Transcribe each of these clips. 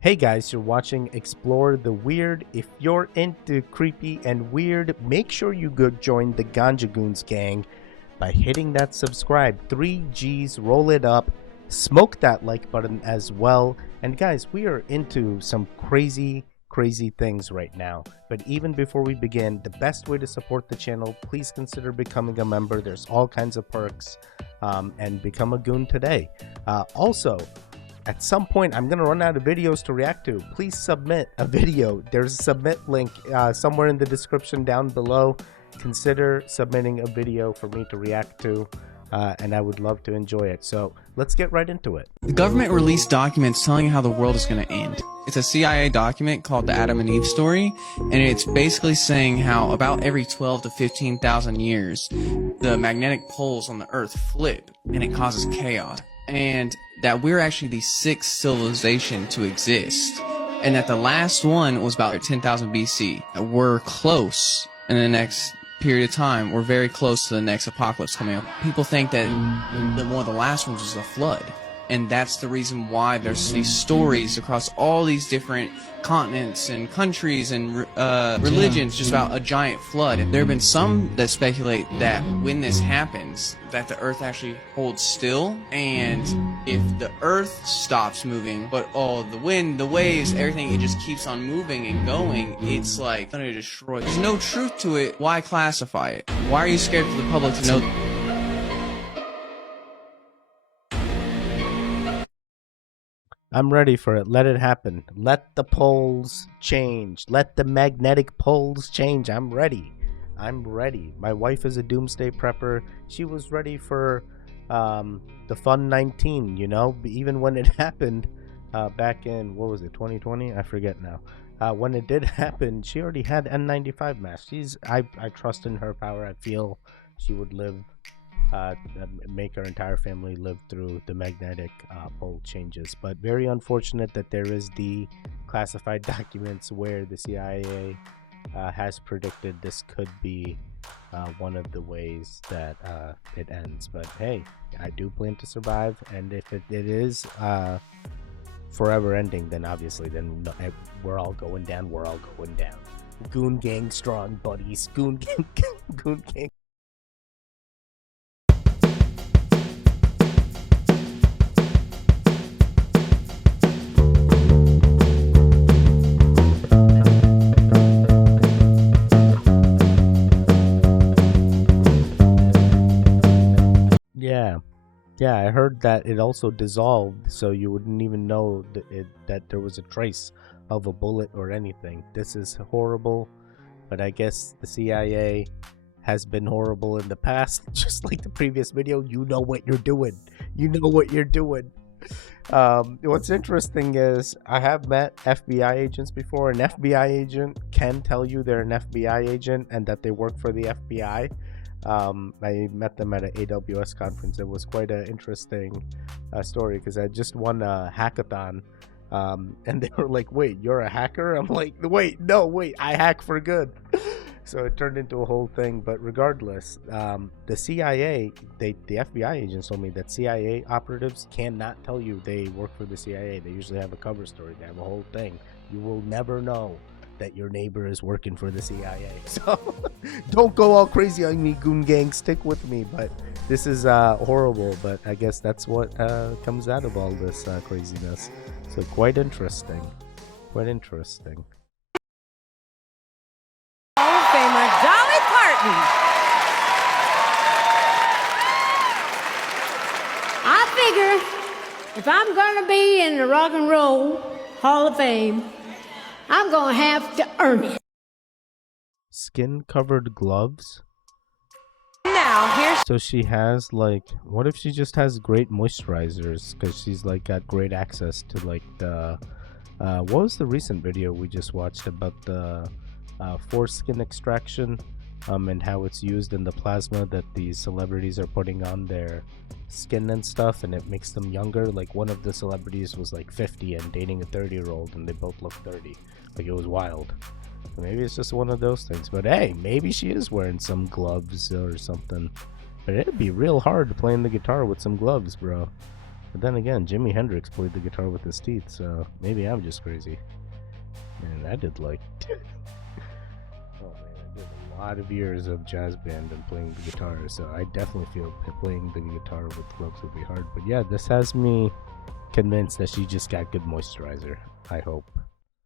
Hey guys, you're watching Explore the Weird. If you're into creepy and weird, make sure you go join the Ganja Goons gang by hitting that subscribe. 3Gs, roll it up, smoke that like button as well. And guys, we are into some crazy things right now. But even before we begin, the best way to support the channel, please consider becoming a member. There's all kinds of perks, and become a goon today. Also, at some point, I'm going to run out of videos to react to. Please submit a video. There's a submit link somewhere in the description down below. Consider submitting a video for me to react to, and I would love to enjoy it. So let's get right into it. The government released documents telling you how the world is going to end. It's a CIA document called the Adam and Eve story, and it's basically saying how about every 12 to 15,000 years, the magnetic poles on the Earth flip, and it causes chaos. And that we're actually the sixth civilization to exist, and that the last one was about 10,000 BC. We're close in the next period of time. We're very close to the next apocalypse coming up. People think that one of the last ones was the flood, and that's the reason why there's these stories across all these different continents and countries and religions just about a giant flood. And there have been some that speculate that when this happens, that the earth actually holds still, and if the earth stops moving, but all the wind, the waves, everything, it just keeps on moving and going, it's like gonna destroy. There's no truth to it. Why classify it? Why are you scared for the public to know? I'm ready for it. Let it happen. Let the poles change. Let the magnetic poles change. I'm ready. I'm ready. My wife is a doomsday prepper. She was ready for the fun 19, you know, even when it happened back in, what was it, 2020? I forget now. When it did happen, she already had N95 masks. I trust in her power. I feel she would live, make her entire family live through the magnetic pole changes. But very unfortunate that there is the classified documents where the CIA has predicted this could be one of the ways that it ends. But hey, I do plan to survive, and if it is forever ending, then obviously then we're all going down. We're all going down. Goon gang strong, buddies. Goon gang. Goon gang. Yeah, I heard that it also dissolved, so you wouldn't even know that there was a trace of a bullet or anything. This is horrible, but I guess the CIA has been horrible in the past, just like the previous video. You know what you're doing. You know what you're doing. What's interesting is I have met FBI agents before. An FBI agent can tell you they're an FBI agent and that they work for the FBI. I met them at an AWS conference. It was quite an interesting story because I just won a hackathon, and they were like, wait, you're a hacker? I'm like, wait, I hack for good. So it turned into a whole thing. But regardless, the CIA, the FBI agents told me that CIA operatives cannot tell you they work for the CIA. They usually have a cover story. They have a whole thing. You will never know that your neighbor is working for the CIA. So don't go all crazy on me, goon gang. Stick with me. But this is horrible, but I guess that's what comes out of all this craziness. So quite interesting. Hall of Famer Dolly Parton. I figure if I'm gonna be in the Rock and Roll Hall of Fame, I'm gonna have to earn it. Skin covered gloves. Now here's So she has like, what if she just has great moisturizers because she's like got great access to like the what was the recent video we just watched about the foreskin extraction, and how it's used in the plasma that these celebrities are putting on their skin and stuff, and it makes them younger. Like one of the celebrities was like 50 and dating a 30-year-old, and they both look 30. Like it was wild. So maybe it's just one of those things. But hey, maybe she is wearing some gloves or something. But it'd be real hard playing the guitar with some gloves, bro. But then again, Jimi Hendrix played the guitar with his teeth, so maybe I'm just crazy. Man, I did like... oh man, I did a lot of years of jazz band and playing the guitar, so I definitely feel playing the guitar with gloves would be hard. But yeah, this has me convinced that she just got good moisturizer, I hope.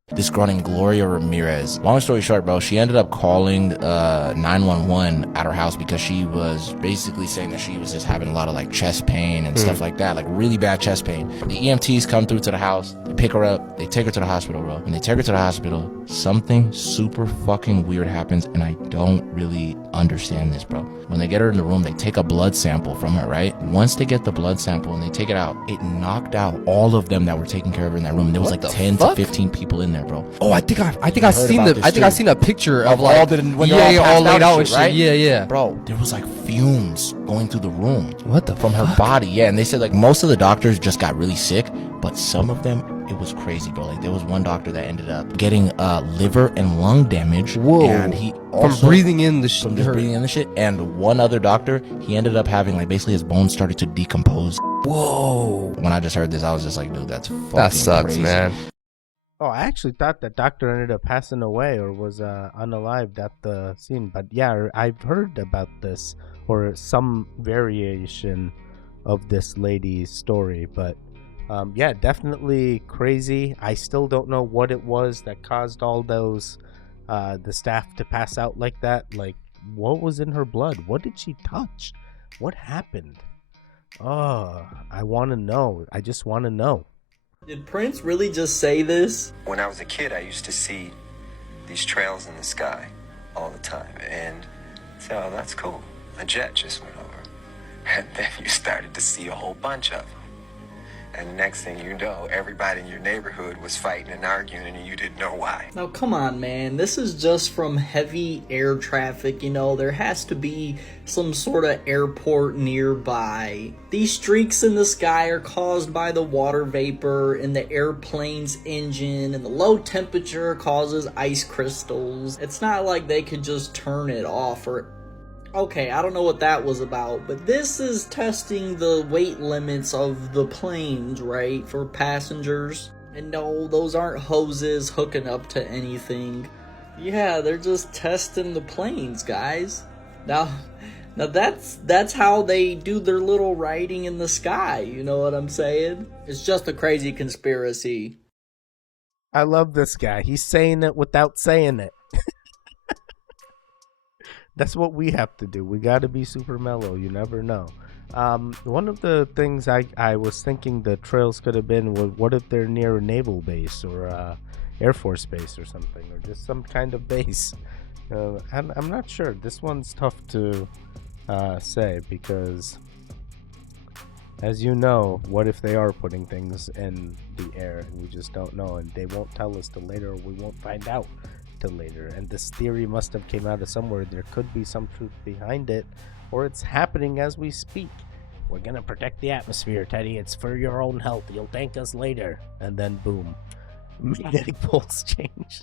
This girl named Gloria Ramirez. Long story short, bro, she ended up calling 911 at her house because she was basically saying that she was just having a lot of like chest pain and stuff like that, like really bad chest pain. The EMTs come through to the house, they pick her up, they take her to the hospital, bro. When they take her to the hospital, something super fucking weird happens, and I don't really understand this, bro. When they get her in the room, they take a blood sample from her, right? Once they get the blood sample and they take it out, it knocked out all of them that were taking care of her in that room. There was like 10 to 15 people in there, bro. Oh, I think I've seen a picture of like all laid out and shit. Right? Yeah. Bro, there was like fumes going through the room. What the from fuck? her body? Yeah, and they said like most of the doctors just got really sick, but some of them, it was crazy, bro. Like there was one doctor that ended up getting liver and lung damage. Whoa! And he also, from breathing in the shit. From just breathing in the shit. And one other doctor, he ended up having like basically his bones started to decompose. Whoa! When I just heard this, I was just like, dude, that's fucking that sucks, crazy, man. Oh, I actually thought that doctor ended up passing away or was unalived at the scene. But yeah, I've heard about this or some variation of this lady's story. But yeah, definitely crazy. I still don't know what it was that caused all those, the staff to pass out like that. Like, what was in her blood? What did she touch? What happened? Oh, I want to know. I just want to know. Did Prince really just say this? When I was a kid, I used to see these trails in the sky all the time. And so, oh, that's cool. A jet just went over. And then you started to see a whole bunch of them. And next thing you know, everybody in your neighborhood was fighting and arguing and you didn't know why. Now, come on, man. This is just from heavy air traffic, you know. There has to be some sort of airport nearby. These streaks in the sky are caused by the water vapor in the airplane's engine, and the low temperature causes ice crystals. It's not like they could just turn it off or... Okay, I don't know what that was about, but this is testing the weight limits of the planes, right, for passengers. And no, those aren't hoses hooking up to anything. Yeah, they're just testing the planes, guys. Now that's how they do their little writing in the sky, you know what I'm saying? It's just a crazy conspiracy. I love this guy. He's saying it without saying it. That's what we have to do. We got to be super mellow. You never know. One of the things I was thinking the trails could have been was, what if they're near a naval base or Air Force base or something, or just some kind of base. I'm not sure. This one's tough to say because, as you know, what if they are putting things in the air and we just don't know, and they won't tell us till later, or we won't find out later, and this theory must have came out of somewhere. There could be some truth behind it, or it's happening as we speak. We're gonna protect the atmosphere, Teddy. It's for your own health. You'll thank us later. And then boom, magnetic poles change.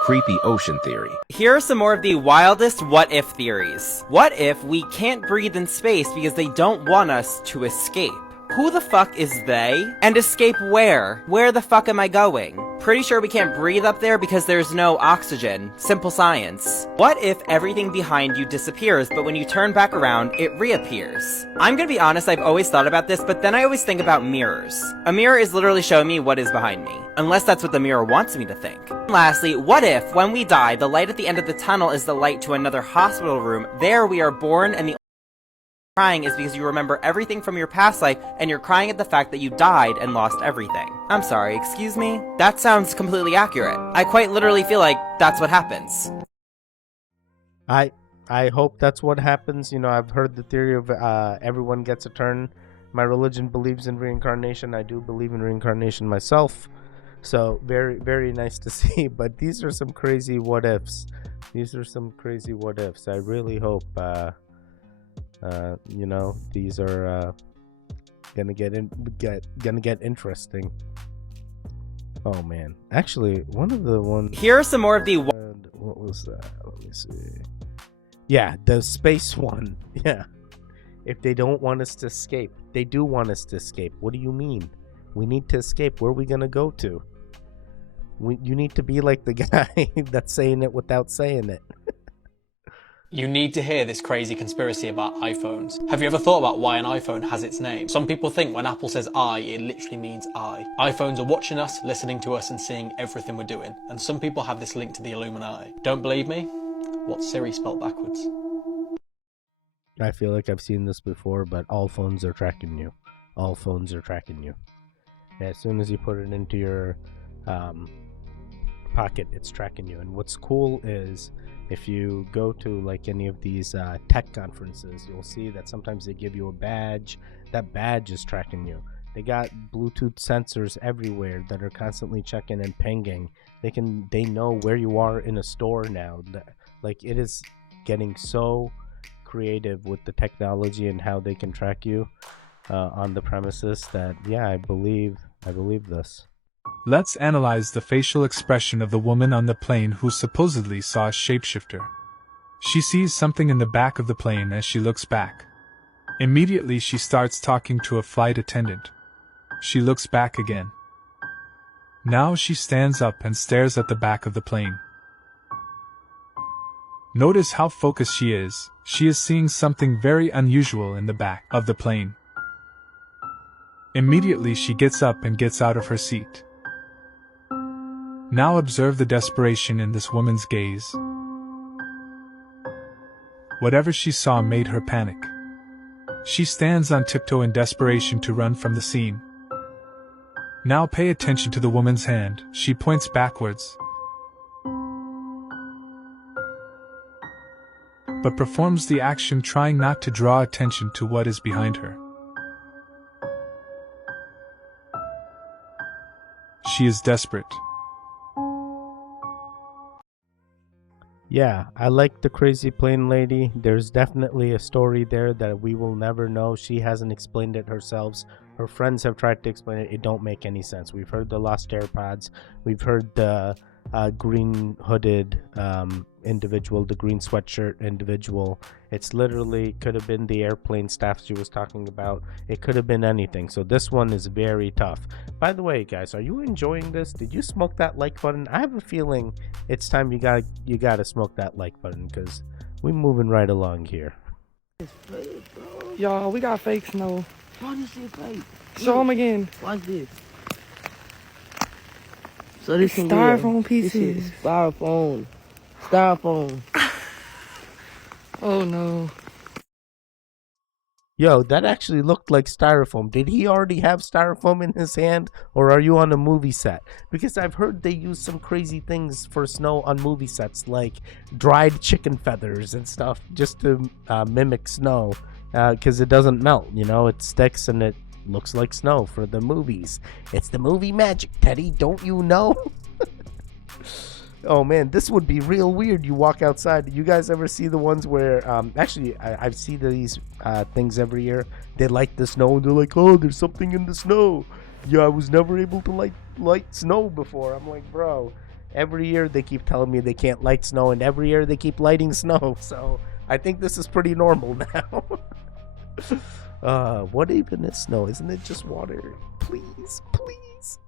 Creepy ocean theory. Here are some more of the wildest what-if theories. What if we can't breathe in space because they don't want us to escape? Who the fuck is they? And escape where? Where the fuck am I going? Pretty sure we can't breathe up there because there's no oxygen. Simple science. What if everything behind you disappears, but when you turn back around, it reappears? I'm gonna be honest, I've always thought about this, but then I always think about mirrors. A mirror is literally showing me what is behind me. Unless that's what the mirror wants me to think. Lastly, what if, when we die, the light at the end of the tunnel is the light to another hospital room? There we are born, and the crying is because you remember everything from your past life and you're crying at the fact that you died and lost everything. I'm sorry, excuse me? That sounds completely accurate. I quite literally feel like that's what happens. I hope that's what happens. You know, I've heard the theory of everyone gets a turn. My religion believes in reincarnation. I do believe in reincarnation myself. So very, very nice to see. But these are some crazy what ifs. These are some crazy what ifs. I really hope you know, these are gonna get interesting. Oh man, actually, one of the ones. Here are some more of the. What was that? Let me see. Yeah, the space one. Yeah, if they don't want us to escape, they do want us to escape. What do you mean? We need to escape. Where are we going to go to? You need to be like the guy that's saying it without saying it. You need to hear this crazy conspiracy about iPhones. Have you ever thought about why an iPhone has its name? Some people think when Apple says I, it literally means I. iPhones are watching us, listening to us, and seeing everything we're doing. And some people have this link to the Illuminati. Don't believe me? What's Siri spelled backwards? I feel like I've seen this before, but all phones are tracking you. All phones are tracking you. As soon as you put it into your pocket, it's tracking you. And what's cool is if you go to like any of these tech conferences, you'll see that sometimes they give you a badge. That badge is tracking you. They got Bluetooth sensors everywhere that are constantly checking and pinging. They know where you are in a store now. Like, it is getting so creative with the technology and how they can track you on the premises that, yeah, I believe this. Let's analyze the facial expression of the woman on the plane who supposedly saw a shapeshifter. She sees something in the back of the plane as she looks back. Immediately she starts talking to a flight attendant. She looks back again. Now she stands up and stares at the back of the plane. Notice how focused she is. She is seeing something very unusual in the back of the plane. Immediately she gets up and gets out of her seat. Now observe the desperation in this woman's gaze. Whatever she saw made her panic. She stands on tiptoe in desperation to run from the scene. Now pay attention to the woman's hand. She points backwards, but performs the action trying not to draw attention to what is behind her. She is desperate. Yeah, I like the crazy plane lady. There's definitely a story there that we will never know. She hasn't explained it herself. Her friends have tried to explain it. It don't make any sense. We've heard the lost AirPods. We've heard the green hooded individual, the green sweatshirt individual. It's literally could have been the airplane staff she was talking about. It could have been anything. So this one is very tough. By the way, guys, are you enjoying this? Did you smoke that like button? I have a feeling it's time you gotta smoke that like button, because we're moving right along here. Y'all, we got fake snow. Why this shit fake? Show them again. Watch this. So this is styrofoam pieces. This is styrofoam. Styrofoam. Oh no. Yo, that actually looked like styrofoam. Did he already have styrofoam in his hand, or are you on a movie set? Because I've heard they use some crazy things for snow on movie sets, like dried chicken feathers and stuff, just to mimic snow, because it doesn't melt, you know, it sticks and it looks like snow for the movies. It's the movie magic, Teddy, don't you know? Oh man, this would be real weird. You walk outside. You guys ever see the ones where, actually, I see these things every year. They light the snow and they're like, oh, there's something in the snow. Yeah, I was never able to light snow before. I'm like, bro, every year they keep telling me they can't light snow, and every year they keep lighting snow. So I think this is pretty normal now. What even is snow? Isn't it just water? Please, please.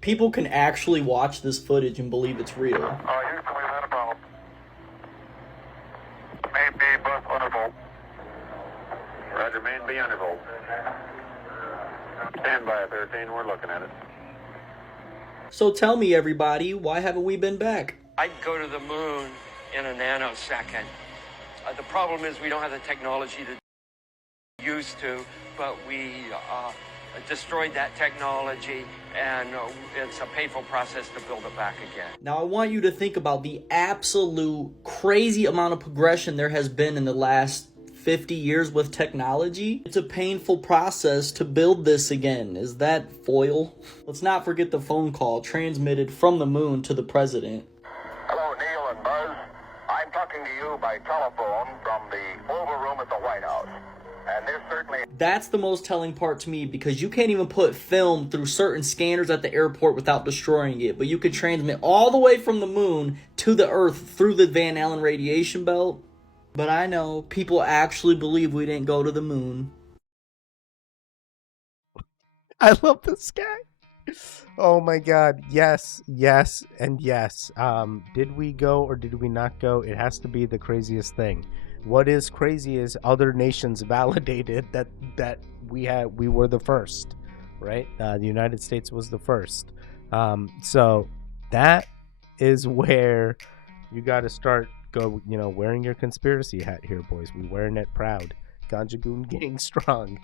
People can actually watch this footage and believe it's real. Houston, we've had a problem. Main B, bus undervolt. Roger, main B undervolt. Stand by 13, we're looking at it. So tell me, everybody, why haven't we been back? I'd go to the moon in a nanosecond. The problem is we don't have the technology to use to, but we destroyed that technology, and it's a painful process to build it back again. Now I want you to think about the absolute crazy amount of progression there has been in the last 50 years with technology. It's a painful process to build this again. Is that foil? Let's not forget the phone call transmitted from the moon to the president. Hello, Neil and Buzz. I'm talking to you by telephone from the Oval Room at the White House. And there's certainly... That's the most telling part to me, because you can't even put film through certain scanners at the airport without destroying it. But you can transmit all the way from the moon to the Earth through the Van Allen radiation belt. But I know people actually believe we didn't go to the moon. I love this guy. Oh my god. Yes, yes, and yes. Did we go or did we not go? It has to be the craziest thing. What is crazy is other nations validated that we were the first, right? The United States was the first. So that is where you got to start wearing your conspiracy hat here, boys. We wearing it proud. Ganja Goon Gang strong.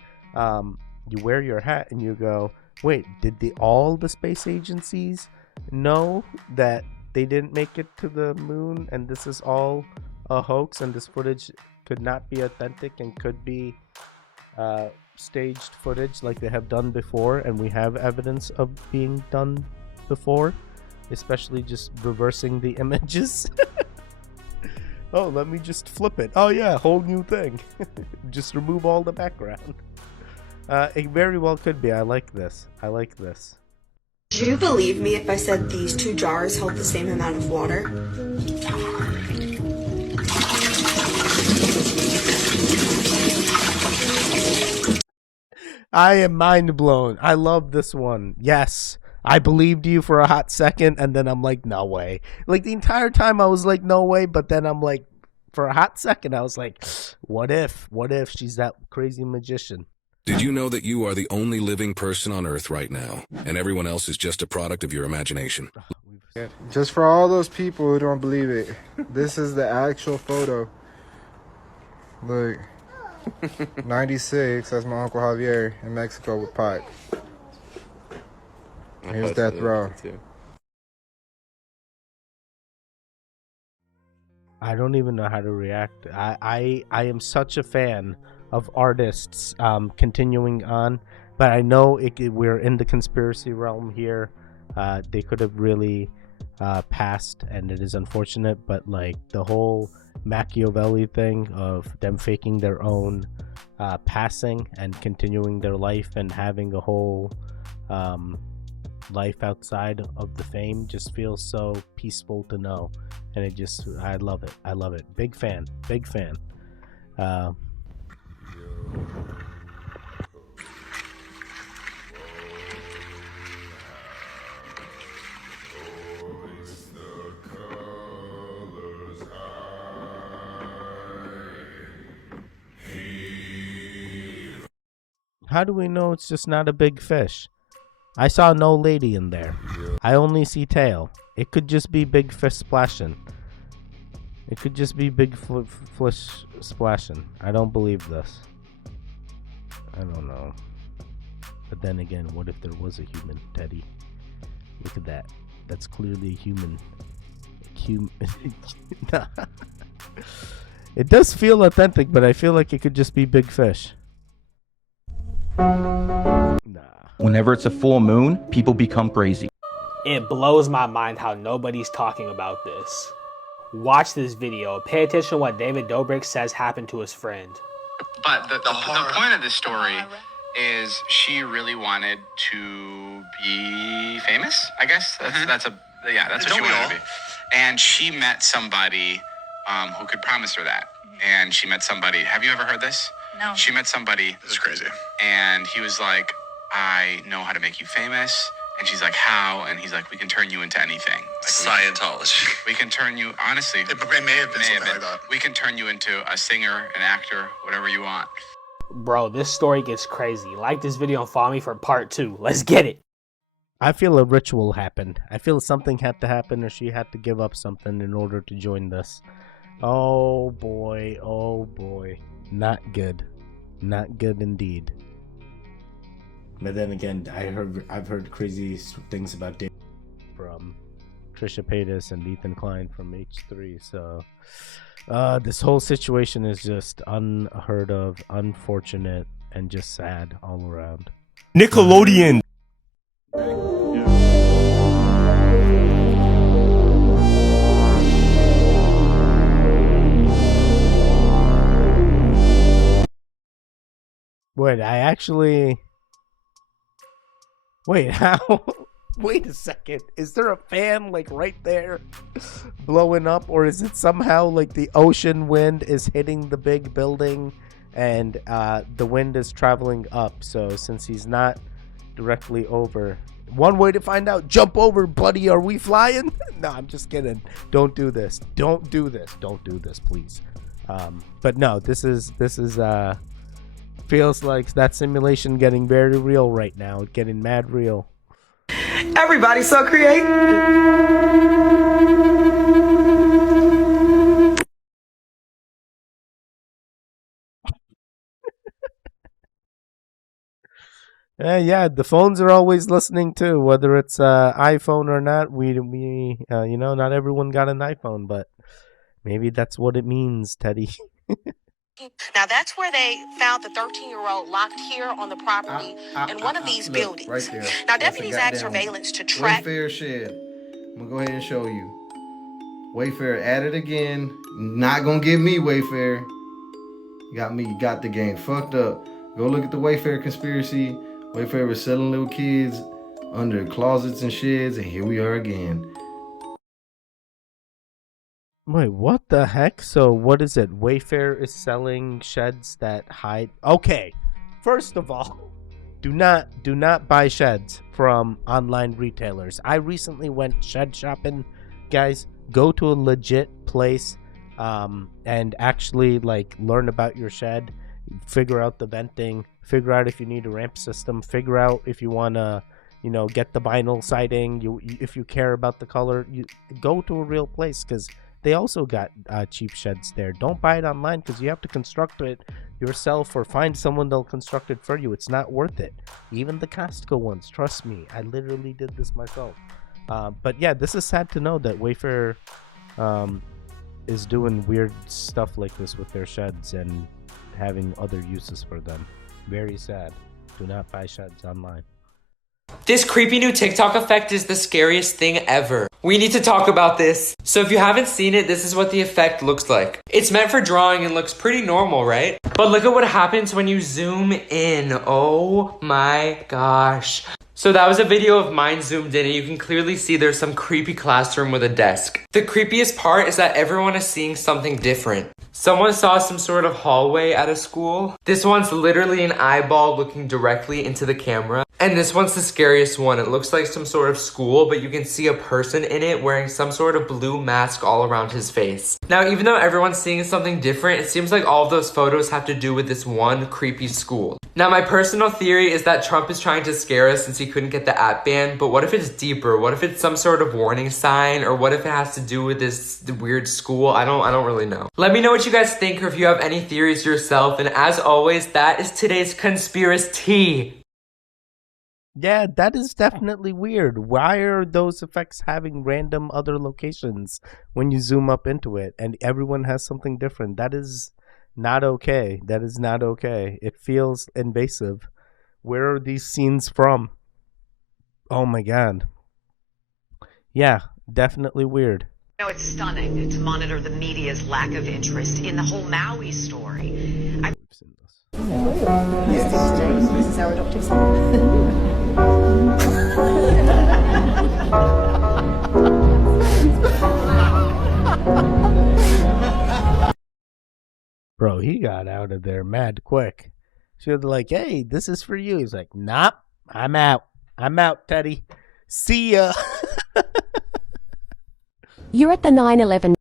You wear your hat and you go, wait, did all the space agencies know that they didn't make it to the moon and this is all a hoax and this footage could not be authentic and could be staged footage like they have done before, and we have evidence of being done before, especially just reversing the images. Oh, let me just flip it. Oh yeah, whole new thing. Just remove all the background. It very well could be. I like this. I like this. Would you believe me if I said these two jars held the same amount of water? I am mind blown. I love this one. Yes. I believed you for a hot second, and then I'm like, no way. Like, the entire time I was like, no way, but then I'm like, for a hot second, I was like, what if? What if she's that crazy magician? Did you know that you are the only living person on Earth right now, and everyone else is just a product of your imagination? Just for all those people who don't believe it, this is the actual photo. Look, 96, that's my Uncle Javier in Mexico with Pot. Here's death row. I don't even know how to react. I am such a fan of artists continuing on, but I know we're in the conspiracy realm here. They could have really passed, and it is unfortunate, but like the whole Machiavelli thing of them faking their own passing and continuing their life and having a whole life outside of the fame just feels so peaceful to know, and I love it. I love it. Big fan. How do we know it's just not a big fish? I saw no lady in there. I only see tail. It could just be big fish splashing. It could just be big fish splashing. I don't believe this. I don't know. But then again, what if there was a human, Teddy? Look at that. That's clearly a human. It does feel authentic, but I feel like it could just be big fish. Whenever it's a full moon, people become crazy. It blows my mind how nobody's talking about this. Watch this video. Pay attention to what David Dobrik says happened to his friend. But the point of this story is she really wanted to be famous, I guess. That's what she wanted to be. And she met somebody who could promise her that. And she met somebody. Have you ever heard this? No. She met somebody. This is crazy. And he was like, I know how to make you famous. And she's like, how? And he's like, we can turn you into anything. Like, Scientology. We can turn you, honestly. It may have been something like that. We can turn you into a singer, an actor, whatever you want. Bro, this story gets crazy. Like this video and follow me for part 2. Let's get it. I feel a ritual happened. I feel something had to happen, or she had to give up something in order to join this. Oh boy, oh boy. Not good. Not good indeed. But then again, I've heard crazy things about Dave from Trisha Paytas and Ethan Klein from H3. So this whole situation is just unheard of, unfortunate, and just sad all around. Nickelodeon. Wait, how? Wait a second. Is there a fan like right there blowing up, or is it somehow like the ocean wind is hitting the big building and the wind is traveling up? So since he's not directly over. One way to find out, jump over, buddy. Are we flying? No, I'm just kidding. Don't do this. Don't do this. Don't do this, please. But no, this is feels like that simulation getting very real right now. Getting mad real. Everybody's so creative. Yeah, the phones are always listening too, whether it's iPhone or not. We not everyone got an iPhone, but maybe that's what it means, Teddy. Now that's where they found the 13-year-old locked here on the property in one of these buildings. Right there. Now deputies act surveillance to track. Wayfair shed. I'm gonna go ahead and show you. Wayfair at it again. Not gonna get me, Wayfair. Got me, got the game fucked up. Go look at the Wayfair conspiracy. Wayfair was selling little kids under closets and sheds, and here we are again. Wait, what the heck? So what is it? Wayfair is selling sheds that hide. Okay, first of all, do not buy sheds from online retailers. I recently went shed shopping, guys. Go to a legit place, and actually learn about your shed, figure out the venting, figure out if you need a ramp system, figure out if you wanna, get the vinyl siding. If you care about the color, you go to a real place because they also got cheap sheds there. Don't buy it online because you have to construct it yourself or find someone that'll construct it for you. It's not worth it. Even the Costco ones, trust me, I literally did this myself. But yeah, this is sad to know that Wayfair is doing weird stuff like this with their sheds and having other uses for them. Very sad. Do not buy sheds online. This creepy new TikTok effect is the scariest thing ever. We need to talk about this. So if you haven't seen it, this is what the effect looks like. It's meant for drawing and looks pretty normal, right? But look at what happens when you zoom in. Oh my gosh. So that was a video of mine zoomed in, and you can clearly see there's some creepy classroom with a desk. The creepiest part is that everyone is seeing something different. Someone saw some sort of hallway at a school. This one's literally an eyeball looking directly into the camera. And this one's the scariest one. It looks like some sort of school, but you can see a person in it wearing some sort of blue mask all around his face. Now, even though everyone's seeing something different, it seems like all of those photos have to do with this one creepy school. Now, my personal theory is that Trump is trying to scare us since he couldn't get the app banned, but what if it's deeper? What if it's some sort of warning sign, or what if it has to do with this weird school? I don't really know. Let me know what you guys think, or if you have any theories yourself, and as always, that is today's conspiracy. Yeah, that is definitely weird. Why are those effects having random other locations when you zoom up into it and everyone has something different? That is not okay. That is not okay. It feels invasive. Where are these scenes from? Oh my god. Yeah, definitely weird. No, it's stunning to monitor the media's lack of interest in the whole Maui story. We've seen this. This is our adoptive son. Bro, he got out of there mad quick. She was like, hey, this is for you. He's like, nope, I'm out. I'm out, Teddy. See ya. You're at the 9/11.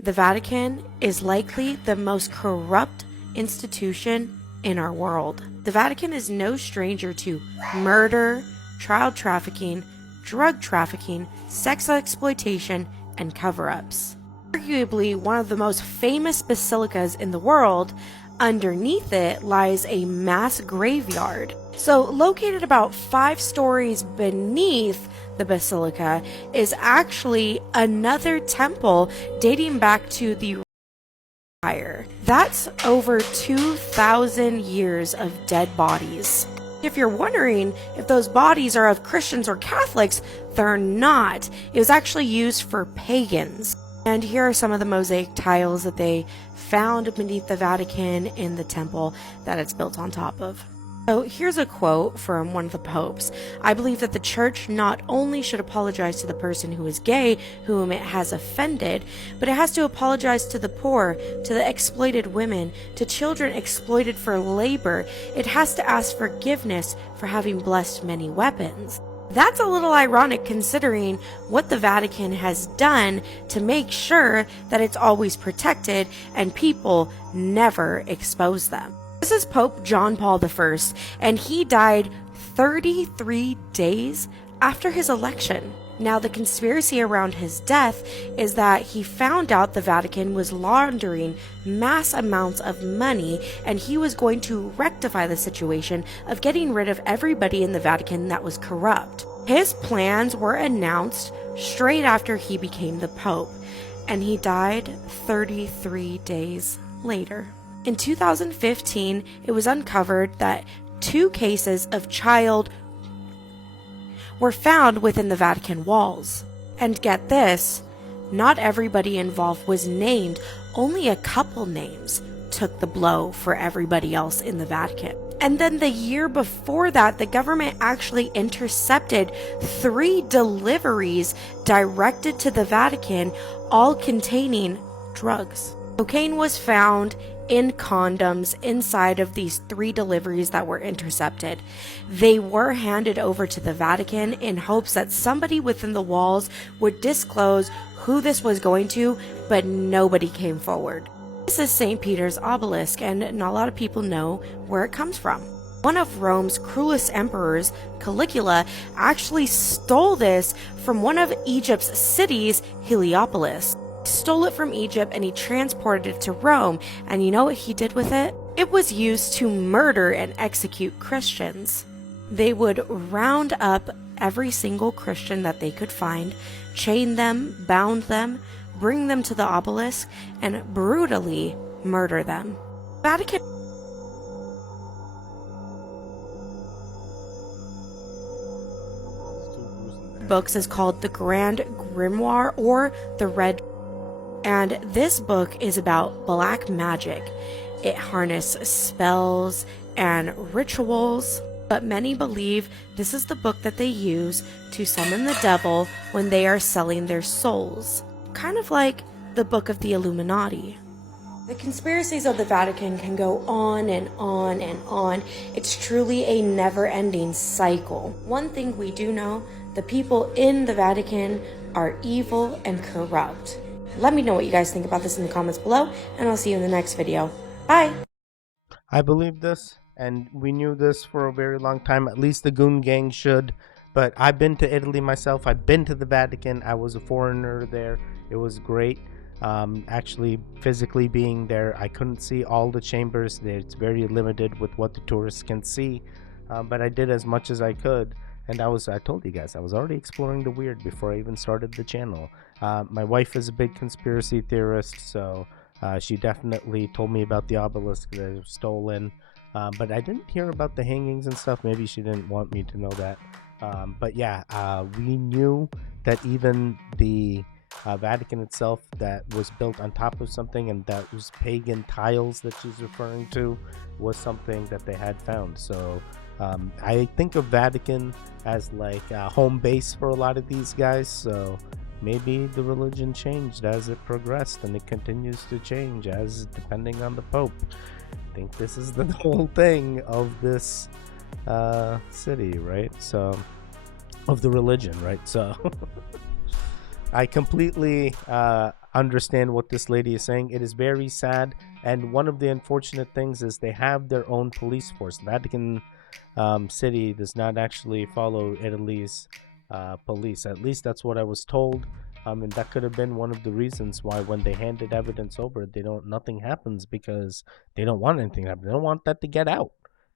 The Vatican is likely the most corrupt institution in our world. The Vatican is no stranger to murder, child trafficking, drug trafficking, sex exploitation, and cover-ups. Arguably one of the most famous basilicas in the world, underneath it lies a mass graveyard. So located about 5 stories beneath the basilica is actually another temple dating back to the Empire. That's over 2,000 years of dead bodies. If you're wondering if those bodies are of Christians or Catholics, they're not. It was actually used for pagans. And here are some of the mosaic tiles that they found beneath the Vatican in the temple that it's built on top of. So here's a quote from one of the popes. I believe that the church not only should apologize to the person who is gay, whom it has offended, but it has to apologize to the poor, to the exploited women, to children exploited for labor. It has to ask forgiveness for having blessed many weapons. That's a little ironic considering what the Vatican has done to make sure that it's always protected and people never expose them. This is Pope John Paul I, and he died 33 days after his election. Now, the conspiracy around his death is that he found out the Vatican was laundering mass amounts of money, and he was going to rectify the situation of getting rid of everybody in the Vatican that was corrupt. His plans were announced straight after he became the Pope, and he died 33 days later. In 2015, it was uncovered that 2 cases of child were found within the Vatican walls. And get this, not everybody involved was named, only a couple names took the blow for everybody else in the Vatican. And then the year before that, the government actually intercepted 3 deliveries directed to the Vatican, all containing drugs. Cocaine was found in condoms inside of these 3 deliveries that were intercepted. They were handed over to the Vatican in hopes that somebody within the walls would disclose who this was going to, but nobody came forward. This is St. Peter's obelisk, and not a lot of people know where it comes from. One of Rome's cruelest emperors, Caligula, actually stole this from one of Egypt's cities, Heliopolis. He stole it from Egypt and he transported it to Rome, and you know what he did with it? It was used to murder and execute Christians. They would round up every single Christian that they could find, chain them, bound them, bring them to the obelisk, and brutally murder them. Vatican books is called the Grand Grimoire or the Red, and this book is about black magic. It harnesses spells and rituals, but many believe this is the book that they use to summon the devil when they are selling their souls. Kind of like the Book of the Illuminati. The conspiracies of the Vatican can go on and on and on. It's truly a never-ending cycle. One thing we do know, the people in the Vatican are evil and corrupt. Let me know what you guys think about this in the comments below, and I'll see you in the next video. Bye! I believe this, and we knew this for a very long time. At least the Goon Gang should. But I've been to Italy myself. I've been to the Vatican. I was a foreigner there. It was great. Actually, physically being there, I couldn't see all the chambers. It's very limited with what the tourists can see. But I did as much as I could. And I told you guys, I was already exploring the weird before I even started the channel. My wife is a big conspiracy theorist, so she definitely told me about the obelisk that was stolen. But I didn't hear about the hangings and stuff. Maybe she didn't want me to know that. But yeah, we knew that even the Vatican itself, that was built on top of something, and that was pagan tiles that she's referring to, was something that they had found. So I think of Vatican as like a home base for a lot of these guys. So maybe the religion changed as it progressed, and it continues to change as depending on the Pope. I think this is the whole thing of this city, right? So of the religion, right? So I completely understand what this lady is saying. It is very sad, and one of the unfortunate things is they have their own police force. The Vatican City does not actually follow Italy's police. At least that's what I was told. And that could have been one of the reasons why when they handed evidence over, nothing happens, because they don't want anything to happen. They don't want that to get out.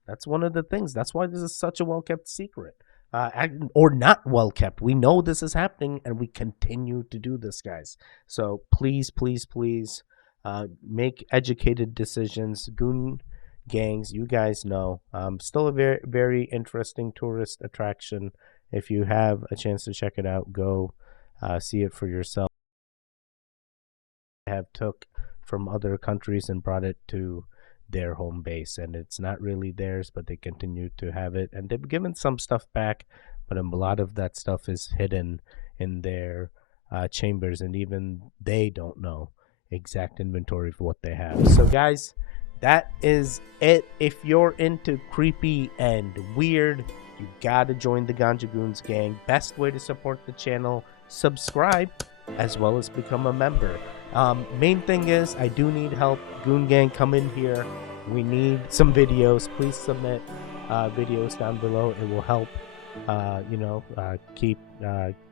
That's one of the things. That's why this is such a well-kept secret. Or not well kept. We know this is happening, and we continue to do this, guys. So please, please, please, make educated decisions. Goon gangs, you guys know. Still a very, very interesting tourist attraction. If you have a chance to check it out, go see it for yourself. I have took from other countries and brought it to their home base, and it's not really theirs, but they continue to have it, and they've given some stuff back, but a lot of that stuff is hidden in their chambers, and even they don't know exact inventory for what they have. So guys, that is it. If you're into creepy and weird, you gotta join the Ganja Goons gang. Best way to support the channel: subscribe as well as become a member. Main thing is, I do need help. Goon gang, come in here. We need some videos. Please submit videos down below. It will help keep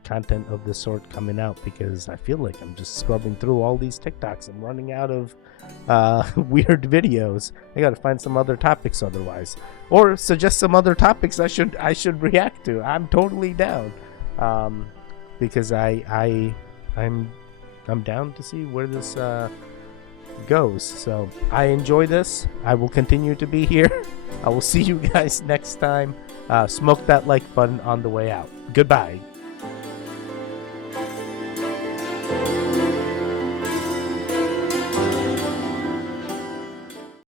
content of this sort coming out, because I feel like I'm just scrubbing through all these TikToks. I'm running out of weird videos. I gotta find some other topics otherwise, or suggest some other topics I should react to. I'm totally down, because I'm down to see where this goes. So I enjoy this. I will continue to be here. I will see you guys next time. Smoke that like button on the way out. Goodbye.